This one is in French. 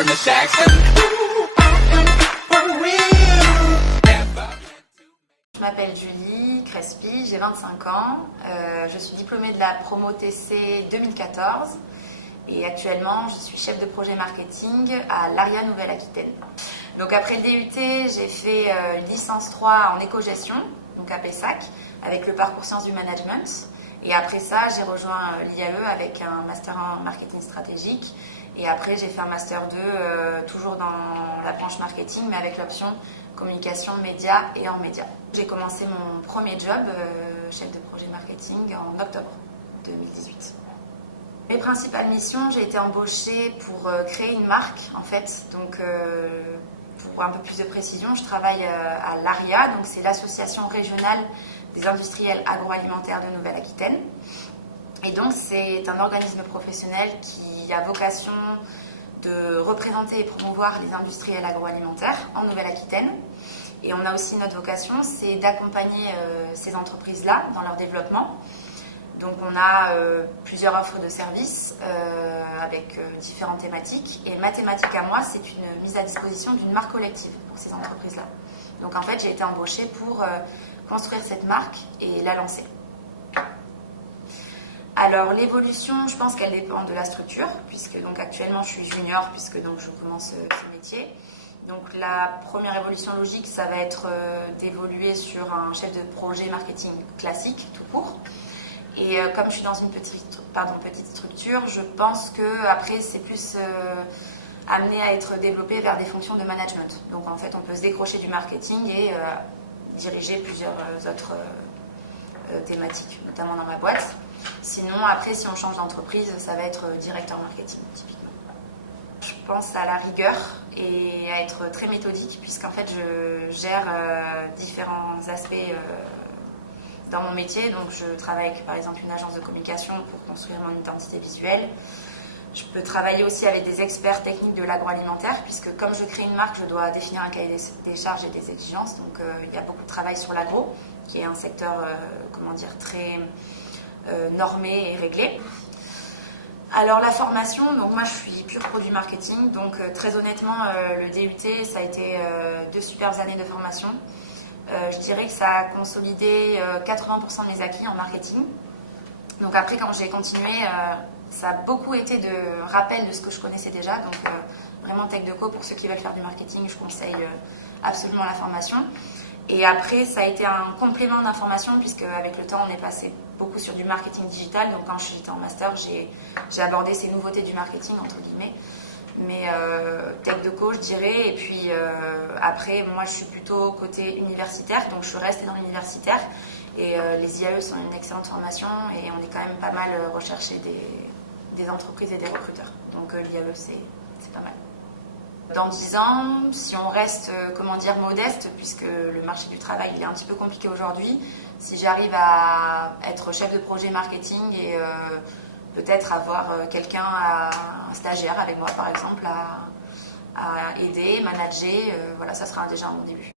Je m'appelle Julie Crespi, j'ai 25 ans, je suis diplômée de la promo TC 2014 et actuellement je suis chef de projet marketing à l'ARIA Nouvelle-Aquitaine. Donc après le DUT, j'ai fait une licence 3 en éco-gestion, donc à Pessac, avec le parcours sciences du management. Et après ça, j'ai rejoint l'IAE avec un master en marketing stratégique. Et après, j'ai fait un master 2, toujours dans la branche marketing, mais avec l'option communication, médias et hors médias. J'ai commencé mon premier job, chef de projet marketing, en octobre 2018. Mes principales missions, j'ai été embauchée pour créer une marque, en fait. Donc, pour un peu plus de précision, je travaille à l'ARIA, donc c'est l'association régionale des industriels agroalimentaires de Nouvelle-Aquitaine. Et donc, c'est un organisme professionnel qui a vocation de représenter et promouvoir les industriels agroalimentaires en Nouvelle-Aquitaine. Et on a aussi notre vocation, c'est d'accompagner ces entreprises-là dans leur développement. Donc, on a plusieurs offres de services avec différentes thématiques. Et ma thématique à moi, c'est une mise à disposition d'une marque collective pour ces entreprises-là. Donc, en fait, j'ai été embauchée pour construire cette marque et la lancer. Alors l'évolution, je pense qu'elle dépend de la structure, puisque donc actuellement je suis junior, puisque donc je commence ce métier. Donc la première évolution logique, ça va être d'évoluer sur un chef de projet marketing classique, tout court. Et comme je suis dans une petite structure, je pense que après c'est plus amené à être développé vers des fonctions de management. Donc en fait, on peut se décrocher du marketing et diriger plusieurs autres thématiques, notamment dans ma boîte. Sinon, après, si on change d'entreprise, ça va être directeur marketing, typiquement. Je pense à la rigueur et à être très méthodique, puisqu'en fait, je gère différents aspects dans mon métier. Donc, je travaille avec, par exemple, une agence de communication pour construire mon identité visuelle. Je peux travailler aussi avec des experts techniques de l'agroalimentaire, puisque comme je crée une marque, je dois définir un cahier des charges et des exigences. Donc, il y a beaucoup de travail sur l'agro, qui est un secteur, très normé et réglé. Alors la formation, donc moi je suis pure produit marketing, donc très honnêtement le DUT ça a été 2 superbes années de formation. Je dirais que ça a consolidé 80% de mes acquis en marketing. Donc après quand j'ai continué, ça a beaucoup été de rappel de ce que je connaissais déjà, donc vraiment Tech Deco pour ceux qui veulent faire du marketing, je conseille absolument la formation. Et après, ça a été un complément d'information puisque avec le temps, on est passé beaucoup sur du marketing digital. Donc quand j'étais en master, j'ai abordé ces nouveautés du marketing, entre guillemets. Mais Tech Deco, je dirais. Et puis après, moi, je suis plutôt côté universitaire. Donc je suis restée dans l'universitaire. Et les IAE sont une excellente formation. Et on est quand même pas mal recherché des entreprises et des recruteurs. Donc l'IAE, c'est pas mal. Dans 10 ans, si on reste, modeste, puisque le marché du travail il est un petit peu compliqué aujourd'hui, si j'arrive à être chef de projet marketing et peut-être avoir quelqu'un, un stagiaire avec moi par exemple, à aider, manager, ça sera déjà un bon début.